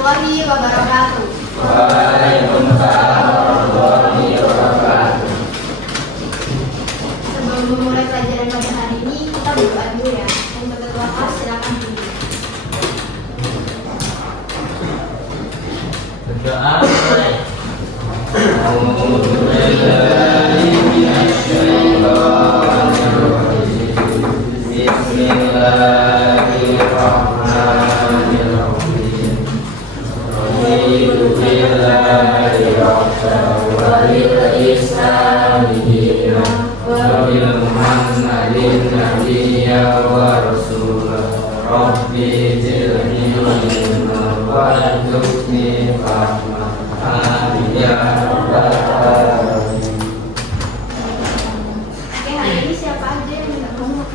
warahmatullahi wabarakatuh. Waalaikumsalam warahmatullahi wabarakatuh. Sebelum memulai pelajaran pada hari ini, kita berdoa dulu ya. Untuk ketua kelas silakan dulu. Berdoa mulai. A'udzubillahi minasyaitonirrajim. Bismillahirrahmanirrahim. Raditu billahi rabban wa bil islami dinan wa bil muhammadin nabiyyan wa rasulan. Rabbi zidni ilman warzuqni fahman. Amin ya rabbal alamin. Oke, hari ini siapa aja yang minta kamu?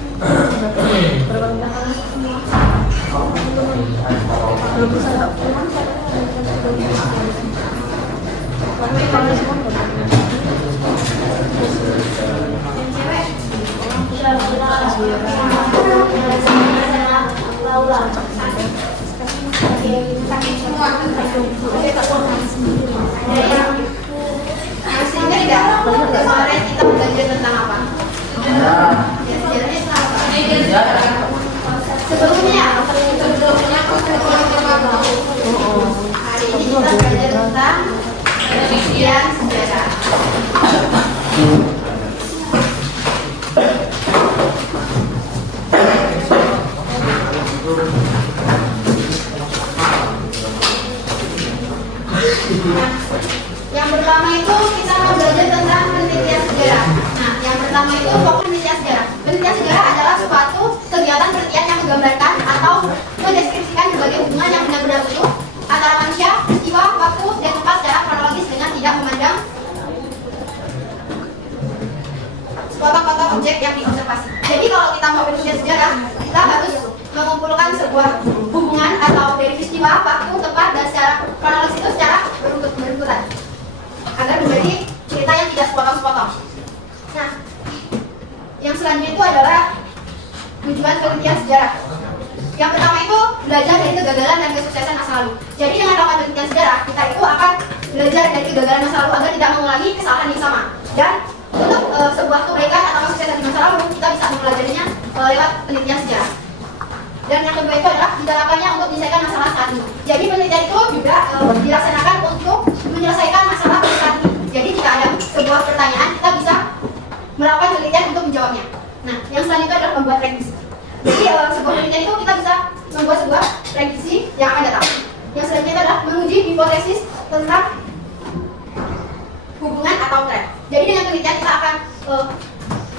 Kemarin kita belajar tentang apa? Sejarahnya tentang apa? Sebelumnya hari ini kita belajar tentang revisian sejarah. Yang pertama itu kita mau belajar tentang penelitian sejarah. Nah, yang pertama itu pokok penelitian sejarah. Penelitian sejarah adalah suatu kegiatan penelitian yang menggambarkan atau mendeskripsikan berbagai hubungan yang benar-benar utuh antara manusia, peristiwa, waktu, dan tempat secara kronologis dengan tidak memandang sepotong-potong objek yang diobservasi. Jadi kalau kita mau penelitian sejarah, kita harus mengumpulkan sebuah hubungan atau dari peristiwa, waktu, tempat, dan secara kronologis itu secara beruntutan agar menjadi cerita yang tidak sepotong-sepotong. Nah, yang selanjutnya itu adalah tujuan penelitian sejarah. Yang pertama itu belajar dari kegagalan dan kesuksesan masa lalu. Jadi dengan melakukan penelitian sejarah, kita itu akan belajar dari kegagalan masa lalu agar tidak mengulangi kesalahan yang sama. Dan untuk sebuah kebaikan atau kesuksesan di masa lalu, kita bisa mempelajarinya lewat penelitian sejarah. Dan yang kedua itu adalah digalakannya untuk menyelesaikan masalah saat ini. Jadi penelitian itu juga dilaksanakan untuk menyelesaikan masalah saat ini. Jadi jika ada sebuah pertanyaan, kita bisa melakukan penelitian untuk menjawabnya. Nah, yang selanjutnya adalah membuat prediksi. Jadi sebuah penelitian itu kita bisa membuat sebuah prediksi yang akan datang. Yang selanjutnya adalah menguji hipotesis tentang hubungan atau tren. Jadi dengan penelitian kita akan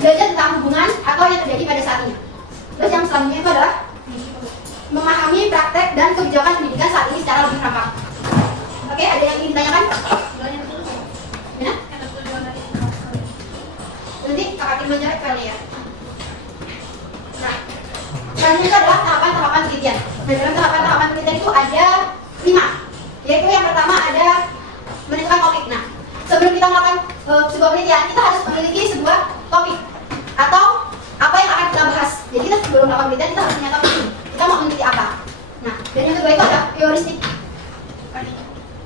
belajar tentang hubungan atau yang terjadi pada saat ini. Terus yang selanjutnya itu adalah memahami praktek dan kebijakan pendidikan saat ini secara lebih lengkap. Oke, ada yang ingin ditanyakan? Ya? Nanti kakak tim belajar filenya ya. Nah, selanjutnya adalah tahapan-tahapan penelitian. Nah, dalam tahapan-tahapan penelitian itu ada 5. Yaitu yang pertama ada menentukan topik. Nah, sebelum kita melakukan sebuah penelitian, kita harus memiliki sebuah topik atau apa yang akan kita bahas. Jadi kita sebelum melakukan penelitian kita harus punya topik. Kita mau meneliti apa? Nah, dan yang kedua itu ada heuristik.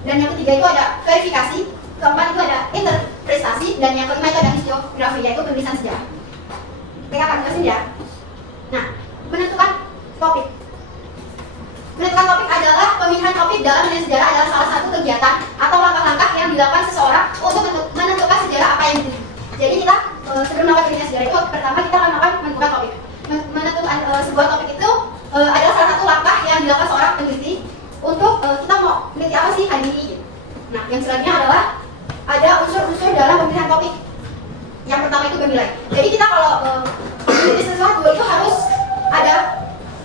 Dan yang ketiga itu ada verifikasi. Keempat itu ada interpretasi. Dan yang kelima itu ada historiografi, yaitu penulisan sejarah. Oke, kakak jelasin ya. Nah, menentukan topik. Menentukan topik adalah pemilihan topik dalam menulis sejarah adalah salah satu kegiatan atau langkah-langkah yang dilakukan seseorang untuk menentukan sejarah apa yang ditulis. Jadi kita sebelum melakukan penelitian sejarah itu pertama kita akan melakukan menentukan topik. Menentukan sebuah topik itu adalah salah satu langkah yang dilakukan seorang peneliti untuk kita mau meneliti apa sih hari ini. Nah, yang selanjutnya adalah ada unsur-unsur dalam pemilihan topik. Yang pertama itu bernilai. Jadi kita kalau meneliti sesuatu itu harus ada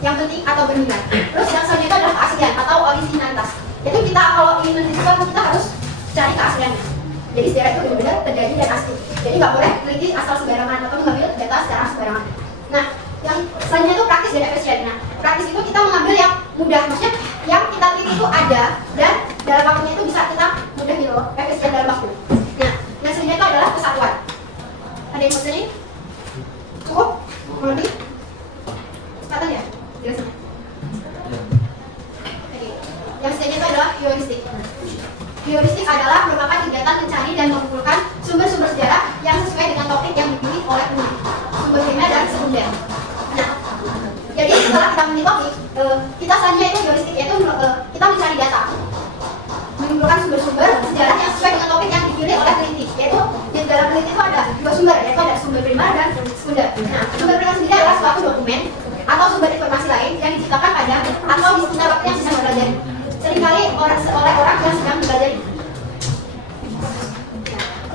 yang penting atau bernilai. Terus yang selanjutnya itu adalah keaslian atau originalitas. Itu kita kalau ingin meneliti sesuatu kita harus cari keasliannya. Jadi sejarah itu benar-benar terjadi dan asli. Jadi nggak boleh meneliti asal sembarangan atau mengambil data secara sembarangan. Nah, yang selanjutnya itu praktis dan efisien. Nah, praktis itu kita mengambil yang mudah, maksudnya yang kita teliti itu ada dan dalam waktunya itu bisa kita mudah gitu, efisien dalam waktu. Nah, yang selanjutnya itu adalah kesatuan. Ada yang mau tanya? Cukup? Mau lebih? Kesempatan ya? Jelasin. Oke. Yang selanjutnya itu adalah heuristik. Heuristik adalah merupakan kegiatan mencari dan mengumpulkan sumber-sumber sejarah yang sesuai dengan topik yang dipilih oleh penulis, sumber primer dan sekunder. Nah, jadi setelah kita memilih topik, kita selanjutnya itu heuristik, yaitu kita mencari data, mengumpulkan sumber-sumber sejarah yang sesuai dengan topik yang dipilih oleh peneliti, yaitu di dalam peneliti itu ada dua sumber, yaitu ada sumber primer dan sekunder. Nah, sumber primer sendiri adalah suatu dokumen atau sumber informasi lain yang diciptakan pada atau di sekitar waktu yang sedang dipelajari, seringkali oleh orang yang sedang dipelajari.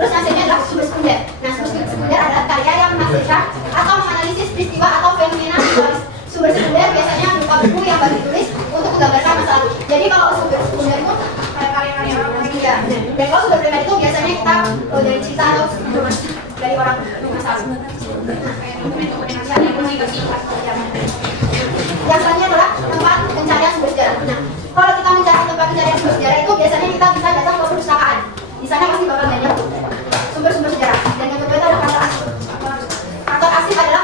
Terus hasilnya adalah sumber sekunder. Nah, sumber sekunder adalah karya yang menafsirkan atau menganalisis peristiwa atau fenomena historis. Sumber sekunder biasanya berupa buku yang baru ditulis untuk menggambarkan masa lalu. Jadi kalau sumber sekunder itu karya-karya orang juga. Dan kalau sumber primer itu biasanya kita dari cerita atau dari orang masa lalu. Yang selanjutnya adalah tempat pencarian sumber sejarah. Nah, kalau kita mencari tempat pencarian sumber sejarah itu biasanya kita bisa datang ke perpustakaan. Di sana pasti bakal banyak sumber-sumber sejarah. Dan yang kedua itu ada kantor arsip. Kantor arsip adalah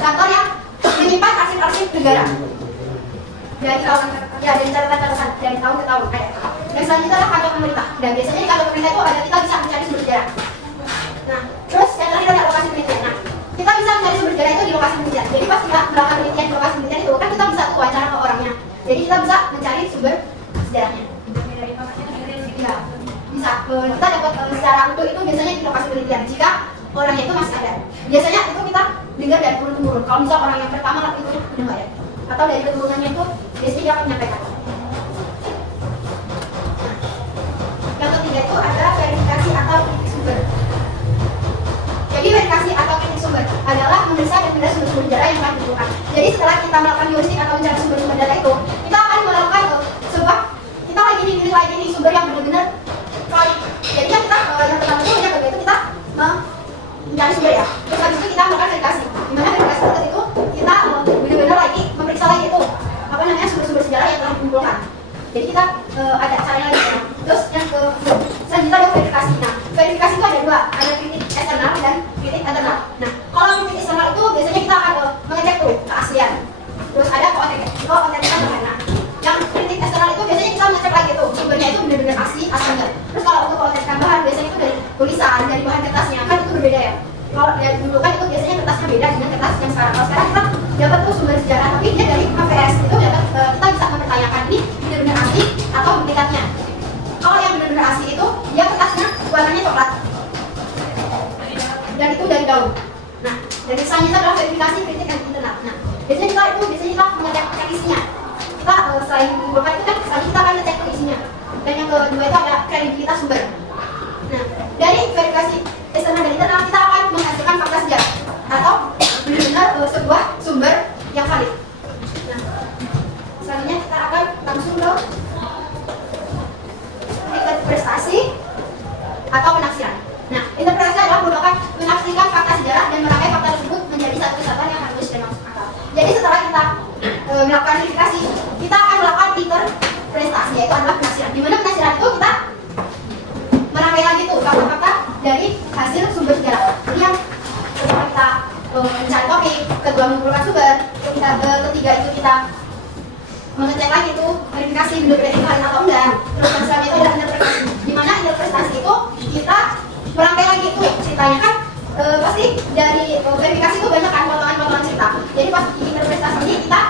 kantor yang menyimpan arsip-arsip negara dari tahun dari catatan dari tahun ke tahun. Yang selanjutnya adalah kantor pemerintah. Dan biasanya di kantor pemerintah itu ada kita bisa mencari sumber sejarah. Nah, terus yang terakhir ada lokasi penelitian. Nah, kita bisa mencari sumber sejarah itu di lokasi penelitian. Jadi pas kita melakukan penelitian di lokasi penelitian itu kan kita bisa wawancara ke orangnya. Jadi kita bisa mencari sumber sejarahnya. Ya, bisa. Kita dapat secara utuh itu biasanya di lokasi penelitian. Jika orangnya itu masih ada, biasanya itu kita dengar dari turun-temurun. Kalau misal orang yang pertama itu udah nggak ada, atau dari keturunannya itu biasanya dia akan menyampaikan. Yang ketiga itu adalah verifikasi atau kritik sumber. Jadi verifikasi atau kritik sumber adalah memeriksa dan menilai sumber-sumber sejarah yang telah ditemukan. Jadi setelah kita melakukan heuristik atau mencari sumber-sumber data itu, kita akan melakukan sebuah kita lagi nih sumber yang benar-benar valid. Jadi kan kita yang pertama itu yang kedua itu kita mencari sumber ya. Terus habis itu kita melakukan verifikasi. Di mana verifikasi itu kita benar-benar lagi memeriksa lagi itu apa namanya sumber-sumber sejarah yang telah dikumpulkan. Jadi kita ada caranya lagi ya. Terus yang selanjutnya ada verifikasi. Nah, verifikasi itu ada dua, ada kritik eksternal dan kritik internal. Nah, kalau kritik eksternal itu biasanya kita akan mengecek tuh keaslian. Terus ada keotentikan bahan. Nah, yang kritik eksternal itu biasanya kita mengecek lagi tuh sumbernya itu benar-benar asli atau enggak. Terus kalau untuk keotentikan bahan biasanya itu dari tulisan, dari bahan kertasnya kan itu berbeda ya. Kalau dari dulu kan itu biasanya kertasnya beda dengan kertas yang sekarang. Kalau sekarang kita dapat tuh sumber sejarah, tapi dia dari HVS itu dapat kita bisa mempertanyakan ini benar-benar asli atau duplikatnya. Kalau yang benar-benar asli itu dia kertasnya warnanya coklat dan itu dari daun. Nah, dari selanjutnya adalah verifikasi kritik dan internal. Nah, biasanya kita mengecek isinya. Kita selain mengumpulkan itu kan selanjutnya kita akan ngecek isinya. Dan yang kedua itu ada kredibilitas sumber. Nah, dari verifikasi eksternal dan internal kita akan menghasilkan fakta sejarah atau benar-benar sebuah sumber yang valid. Nah, selanjutnya kita akan langsung ke interpretasi atau penafsiran. Nah, interpretasi adalah merupakan menafsirkan fakta sejarah dan merangkai fakta tersebut menjadi satu kesatuan yang harmonis dan masuk akal. Jadi setelah kita melakukan verifikasi, kita akan melakukan interpretasi, yaitu adalah penafsiran. Di mana penafsiran itu kita merangkai lagi tuh fakta-fakta dari hasil sumber sejarah. Jadi yang pertama kita mencari topik, kedua mengumpulkan sumber, ketiga itu kita mengecek lagi itu verifikasi benar-benar itu valid atau enggak. Terus yang selanjutnya itu adalah interpretasi. Di mana interpretasi itu kita merangkai lagi itu ceritanya kan pasti dari verifikasi itu banyak kan potongan-potongan cerita. Jadi pas di interpretasi ini kita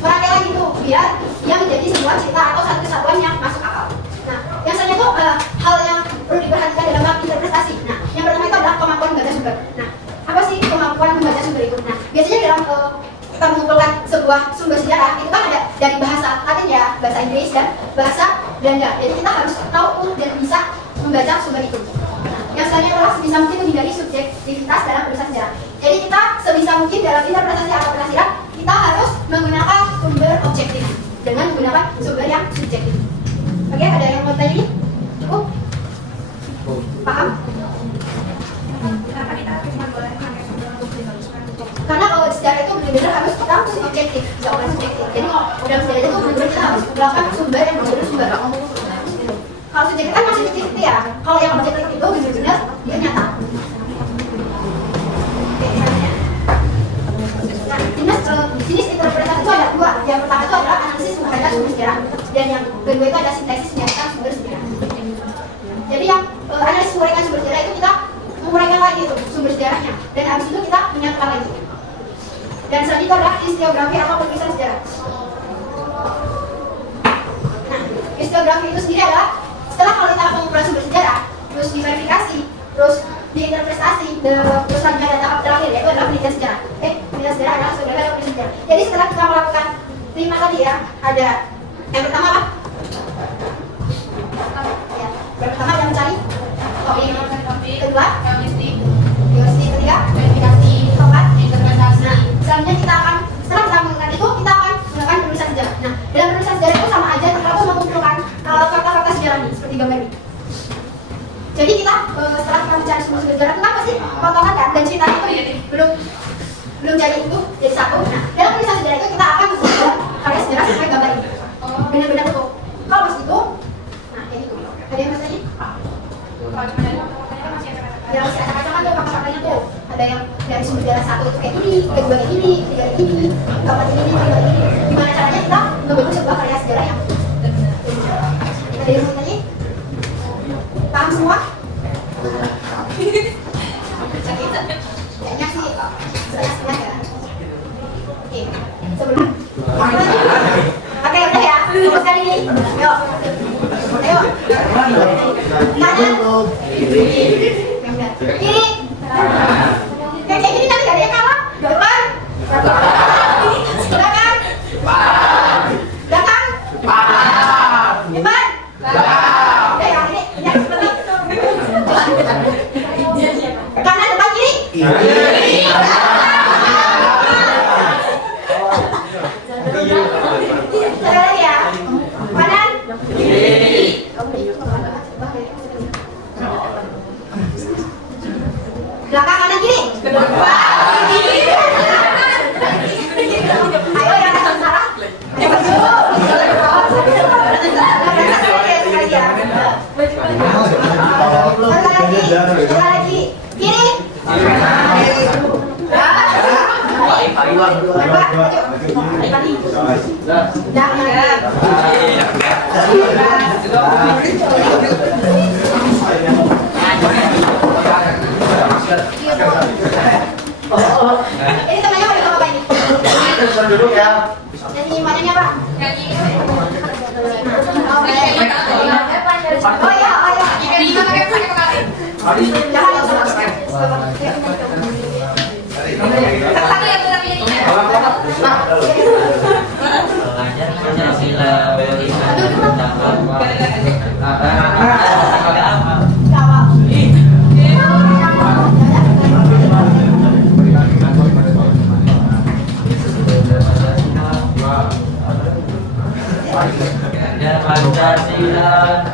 merangkai lagi itu biar dia menjadi sebuah cerita atau satu kesatuan yang masuk akal. Nah, yang selanjutnya itu hal yang perlu diperhatikan dalam interpretasi. Nah, yang pertama itu adalah kemampuan membaca sumber. Nah, apa sih kemampuan membaca sumber itu? Nah, biasanya dalam kita mengumpulkan sebuah sumber sejarah itu kan ada dari bahasa Latin ya, bahasa Inggris dan bahasa Belanda. Jadi kita harus tahu tuh dan bisa membaca sumber itu. Nah, yang selanjutnya adalah sebisa mungkin menghindari subjektivitas dalam penulisan sejarah. Jadi kita sebisa mungkin dalam interpretasi atau penafsiran kita harus menggunakan sumber objektif dengan menggunakan sumber yang subjektif. Oke, ada yang mau tanya ini? Cukup? Paham? Karena kalau sejarah itu benar-benar harus kita objektif, jawaban subjektif. Jadi kalau dalam sejarah itu benar-benar kita harus menggunakan sumber yang benar-benar sumber. Kalau subjektif kan masih subjektif ya. Kalau yang objektif itu benar-benar dia nyata. Oke, selanjutnya. Nah, jenis interpretasi itu ada dua, Yang pertama itu adalah analisis membaca sumber sejarah, dan yang kedua itu ada sintesis menyatakan sumber sejarah. Jadi yang analisis menguraikan sumber sejarah itu kita menguraikan lagi itu sumber sejarahnya, dan habis itu kita menyatakan lagi. Dan selanjutnya adalah historiografi atau penulisan sejarah. Nah, historiografi itu sendiri adalah setelah kalau kita pengumpulan sumber sejarah, terus diverifikasi, terus diinterpretasi, terus selanjutnya ada tahap terakhir yaitu adalah penelitian sejarah. Penelitian sejarah adalah historiografi atau penelitian sejarah. Jadi setelah kita melakukan 5 tadi ya, ada yang pertama apa? Ya, yang pertama yang mencari topik, kedua diagnostik, ketiga verifikasi, keempat interpretasi. Nah, selanjutnya kita akan setelah kita melakukan itu kita akan melakukan penulisan sejarah. Nah, dalam penulisan sejarah itu sama aja kita harus mengumpulkan fakta-fakta sejarah ini seperti gambar ini. Jadi kita setelah kita mencari sumber sejarah itu kan pasti potongan kan, dan ceritanya itu belum jadi itu jadi satu. Nah, dalam penulisan sejarah itu kita akan membuat karya sejarah sesuai gambar ini. Benar-benar tuh. Kalau pas itu, nah kayak gitu. Ada yang masih? Kalau cuma dari faktanya masih ada kata-kata. Ya masih ada kata-kata tuh fakta-faktanya tuh. Ada yang dari sumber sejarah satu itu kayak ini, kedua kayak ini, ketiga kayak ini, keempat ini, kelima ini. Gimana caranya kita membentuk sebuah karya sejarah yang ada yang mau tanya? Paham semua? Kayaknya sih setengah-setengah ya. Oke, sebelum oke, udah ya, teruskan ini. Yuk, ayo. Kanan, kiri. Kayak gini tapi gak ada yang kalah. Depan, belakang, belakang, depan. Udah ya, ini seperti kanan, depan, kiri. Sekali lagi ya. Kanan, kiri. Belakang, kanan, kiri. Ayo yang ada salah. Sekali lagi. Kiri. Ini temannya mau apa ini? Duduk ya. Nyanyi mananya Pak? Nyanyi. Oh iya, oh iya. Pancasila,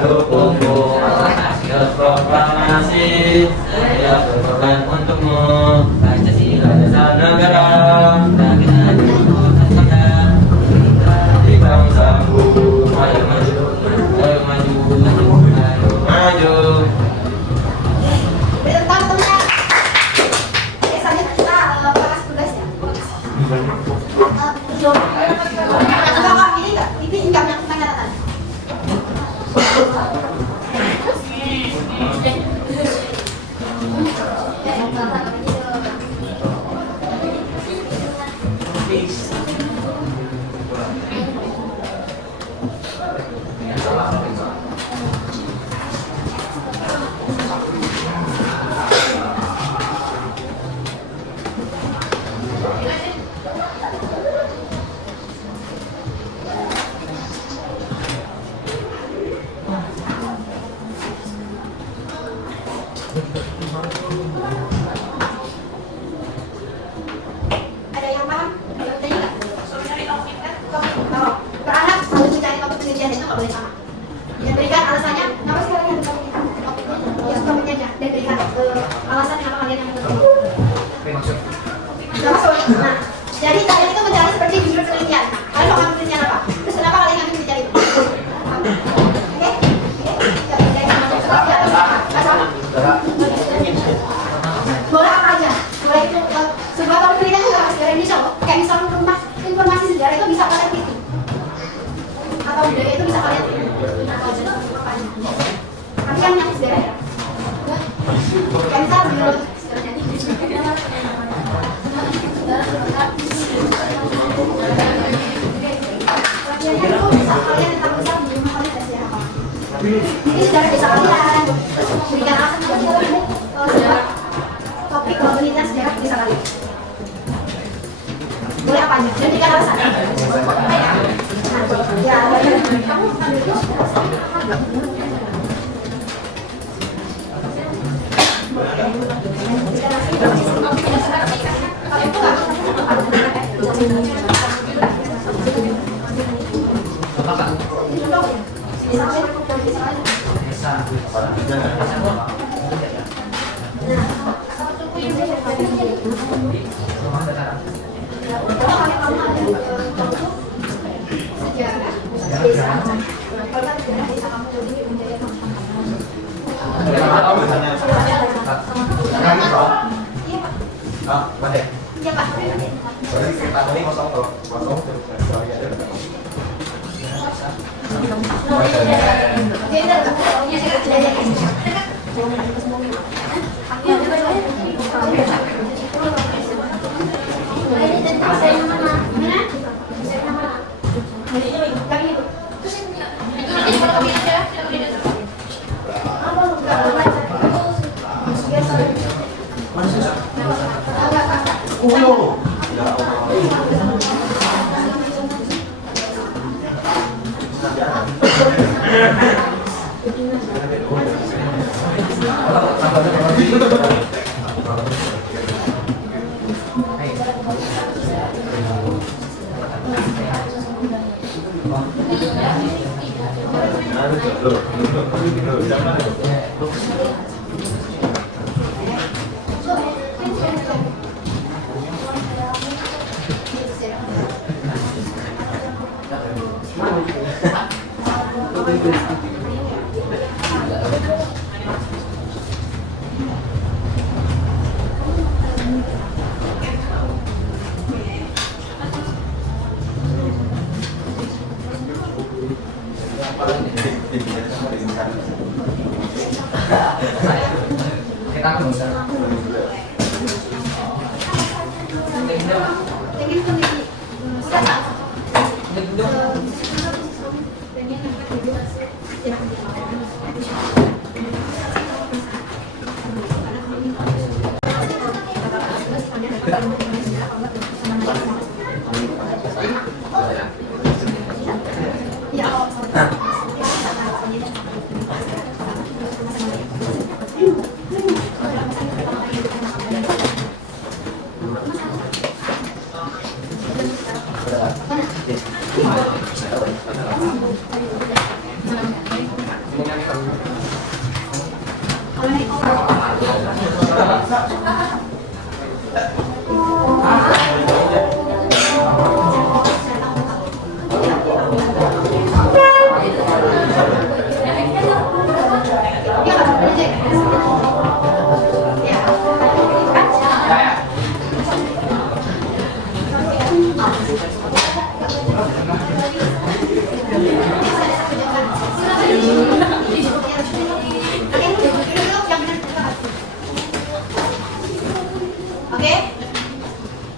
dukungmu, hasil proklamasi, saya berkorban untukmu. Pancasila dasar negara, dan kita dibutuhkan di bangsaku. Ayo maju, ayo maju, ayo maju. Bertentang teman. Oke, selanjutnya kita bahas tugas ya. Ini income yang tentang catatan. Ini sejarah desa kalian. Terus berikan alasan sebuah topik komunitas sejarah desa kalian. Boleh apa aja? Dan berikan alasan. Ya, kamu ambil dulu.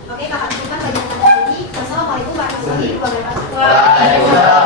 Oke, kakak, kita belajar ini. Wassalamualaikum warahmatullahi wabarakatuh.